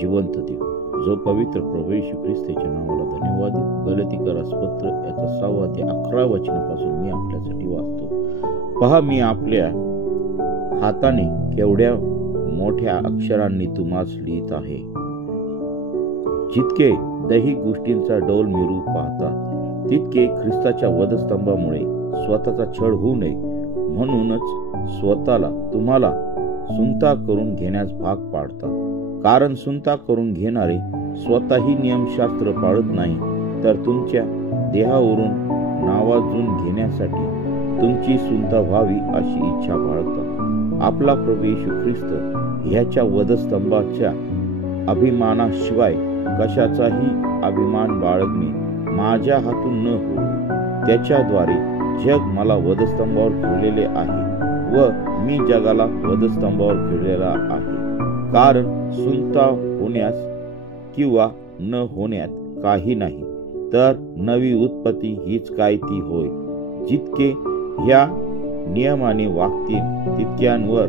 जिवंत देव, जो पवित्र प्रभू येशू ख्रिस्ताच्या नावाला धन्यवाद देऊ. गलातिकरास पत्र याचा 6 ते 11 वचनापासून मी आपल्यासाठी वाचतो. पहा, मी आपल्या हाताने केवढ्या मोठ्या अक्षरांनी तुम्हास लिहित आहे. जितके दैहिक गोष्टींचा डौल मिरू पाहतात, तितके ख्रिस्ताच्या वधस्तंभामुळे स्वतःचा छळ होऊ नये म्हणूनच स्वतःला तुम्हाला सुनता करून घेण्यास भाग पाडतात. कारण सुनता करून घेणारे स्वतःही नियमशास्त्र पाळत नाही, तर तुमच्या देहावरून नावाजून घेण्यासाठी तुमची सुनता व्हावी अशी इच्छा बाळगतात. आपला प्रभू येशू ख्रिस्त ह्याच्या वधस्तंभाच्या अभिमानाशिवाय कशाचाही अभिमान बाळगणे माझ्या हातून न हो. त्याच्याद्वारे जग मला वधस्तंभावर खिळलेले आहे व मी जगाला वधस्तंभावर खिळलेला आहे. कारण सुनता होण्यास किंवा न होण्यात काही नाही, तर नवी उत्पत्ती हीच काय ती होय. जितके ह्या नियमाने वागतील तितक्यांवर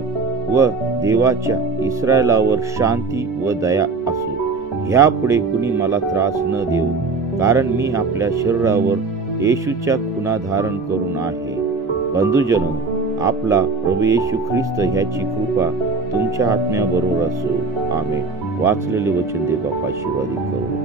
व देवाच्या इस्रायलावर शांती व दया असो. ह्यापुढे कुणी मला त्रास न देऊ, कारण मी आपल्या शरीरावर येशूच्या खुणा धारण करून आहे. बंधुजनो, आपला प्रभू येशू ख्रिस्त ह्याची कृपा तुमच्या आत्म्याबरोबर असो. आमेन. वाचलेले वचन देव बाप्पा आशीर्वादित करो.